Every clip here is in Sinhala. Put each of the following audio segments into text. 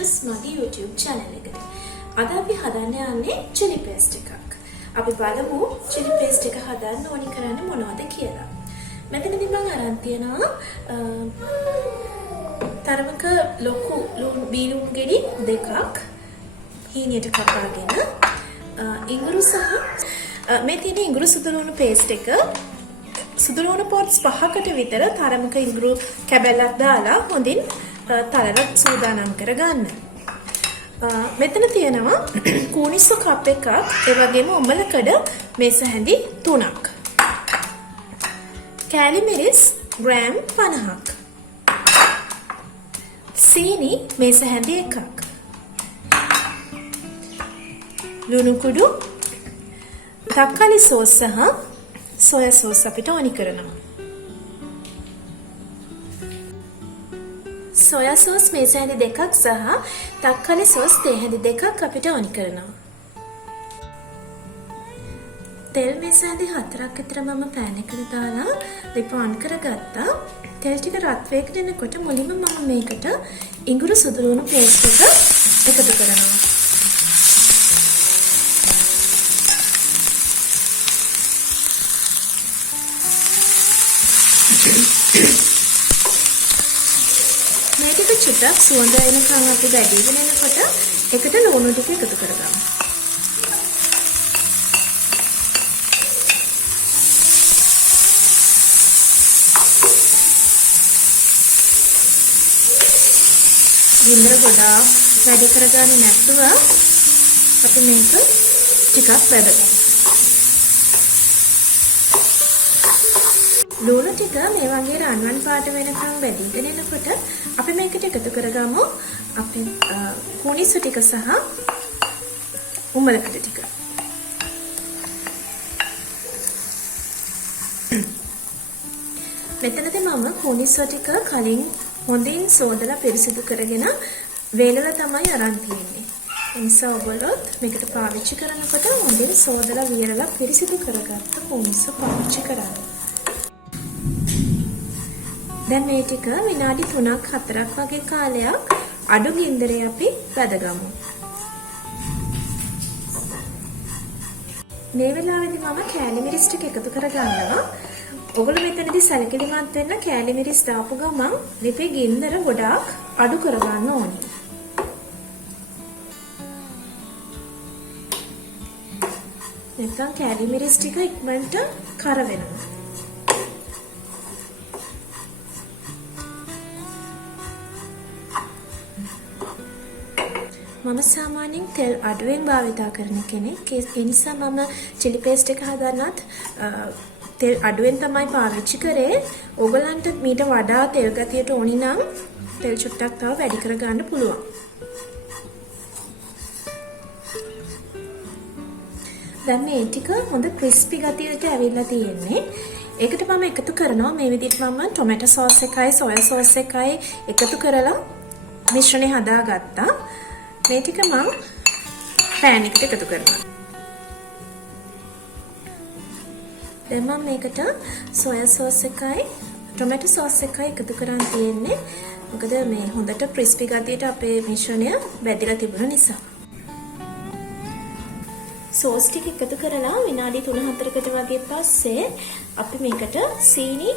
ටීචර්ස් මගේ YouTube channel එකට. අද අපි හදන්න යන්නේ chili paste එකක්. අපි බලමු chili paste එක හදන්න ඕනි කරන්නේ මොනවද කියලා. මෙතනදී මම අරන් තියනවා තරමක ලොකු බීලුම් ගෙඩි දෙකක් හීනියට කපාගෙන ඉඟුරු සහ මේ තියෙන ඉඟුරු සුදුලුණු paste එක සුදුලුණු පොට්ස් 5කට විතර තරමක ඉඟුරු කැබැල්ලක් දාලා හොඳින් තලලා සූදානම් කරගන්න. මෙතන තියෙනවා කූනිස්සු කප් එකක්, ඒ වගේම උඹලකඩ මේස හැඳි 3ක්. කෑලි මිරිස් ග්‍රෑම් 50ක්. සීනි මේස හැඳි 1ක්. ලුණු කුඩු, තක්කාලි සෝස් සහ සොයා සෝස් අපිට ඕනි කරනවා. සොයා සෝස් මේස හැඳි 2ක් සහ තක්කාලි සෝස් තේ හැඳි 2ක් අපිට ඕනි කරනවා. තෙල් මේස හැඳි 4ක් විතර මම පෑන් එකට දාලා ලිප ඔන් කරගත්තා. තෙල් ටික රත් වේගට එනකොට මුලින්ම මම මේකට ඉඟුරු සුදුලුණු පේස්ට් එක එකතු කරනවා. මේ ටික චුට්ටක් සුවඳ එනකන් අපි වැඩිගෙන එනකොට එකට ලුණු ටික එකතු කරගමු. ගින්දර ගොඩාක් වැඩි කරගන්නේ නැතුව අපි මේක ටිකක් වැදගමු. ලුණු ටික මේ වගේ රන්වන් පාට වෙනකම් වැඩිගෙන එනකොට අපි මේකට එකතු කරගමු අපි කුණිසු ටික සහ උඹලකඩ ටික. මෙතනදී මම කුණිසු ටික කලින් හොඳින් සෝදලා පිරිසිදු කරගෙන වේලලා තමයි අරන් තියෙන්නේ. ඒ නිසා ඔයගොල්ලොත් මේකට පාවිච්චි කරනකොට හොඳින් සෝදලා වියරලා පිරිසිදු කරගත්ත කුණිසු පාවිච්චි කරන්න. දැන් මේ ටික විනාඩි 3ක් 4ක් වගේ කාලයක් අඩු ගින්දරේ අපි වැදගමු. මේ වෙලාවේදී මම කෑලි මිරිස් ටික එකතු කරගන්නවා. ඔයගොල්ලෝ මෙතනදී සැලකිලිමත් වෙන්න කෑලි මිරිස් දාපු ගමන් ලිපේ ගින්දර ගොඩාක් අඩු කරගන්න ඕනේ. නැත්නම් කෑලි මිරිස් ටික ඉක්මනට කර වෙනවා. මම සාමාන්‍යයෙන් තෙල් අඩුවෙන් භාවිතා කරන කෙනෙක්. ඒ නිසා මම chili paste එක හදන්නත් තෙල් අඩුවෙන් තමයි පාවිච්චි කරේ. ඕගලන්ට මීට වඩා තෙල් ගතියට ඕනි නම් තෙල් චුට්ටක් තව වැඩි කරගන්න පුළුවන්. දැන් මේ ටික හොඳ ක්‍රිස්පි ගතියට ඇවිල්ලා තියෙන්නේ. ඒකට මම එකතු කරනවා මේ විදිහට මම ටොමැටෝ සෝස් එකයි සොයා සෝස් එකයි එකතු කරලා මිශ්‍රණය හදාගත්තා. මේ ටික මම පෑන් එකට එකතු කරනවා. දැන් මම මේකට සොයා සෝස් එකයි ටොමැටෝ සෝස් එකයි එකතු කරන් තියෙන්නේ. මොකද මේ හොඳට ක්‍රිස්පි ගතියට අපේ මිශ්‍රණය බැදලා තිබුණ නිසා. සෝස් ටික එකතු කරලා විනාඩි 3-4කට වගේ පස්සේ අපි මේකට සීනි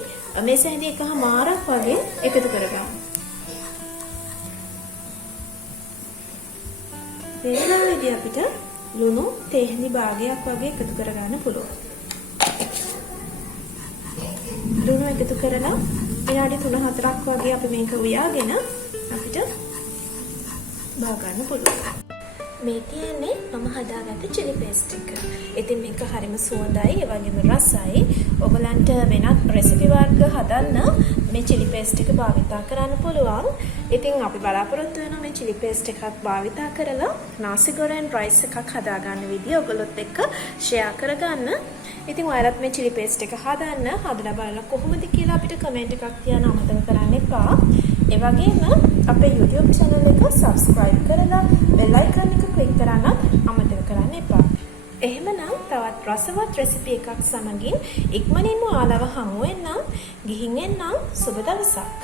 මේස හැඳි 1/4ක් වගේ එකතු කරගමු. මේ වෙලාවේදී අපිට ලුණු තේ හැඳි භාගයක් වගේ එකතු කරගන්න පුළුවන්. ලුණු එකතු කරලා විනාඩි 3-4ක් වගේ අපි මේක උයාගෙන අපිට බා ගන්න පුළුවන්. මේ තියෙන්නේ මම හදාගත්ත chili paste එක. ඉතින් මේක හරිම සුවඳයි, ඒ වගේම රසයි. ඔයගලන්ට වෙනත් රෙසිපි වර්ග හදන්න මේ chili paste එක භාවිතා කරන්න පුළුවන්. ඉතින් අපි බලාපොරොත්තු වෙනවා මේ chili paste එකක් භාවිතා කරලා nasi goreng rice එකක් හදාගන්න විදිය ඔයගොල්ලොත් එක්ක share කරගන්න. ඉතින් ඔයාලත් මේ chili paste එක හදන්න හදලා බලලා කොහොමද කියලා අපිට කමෙන්ට් එකක් තියන්න අමතක කරන්න එපා. ඒ වගේම අපේ YouTube channel එක subscribe කරලා bell icon එක click කරන්න අමතක කරන්න එපා. එහෙමනම් තවත් රසවත් රෙසිපි එකක් සමගින් ඉක්මනින්ම ඔයාලව හමු වෙන්නම්. ගිහින් එන්නම්. සුබ දවසක්.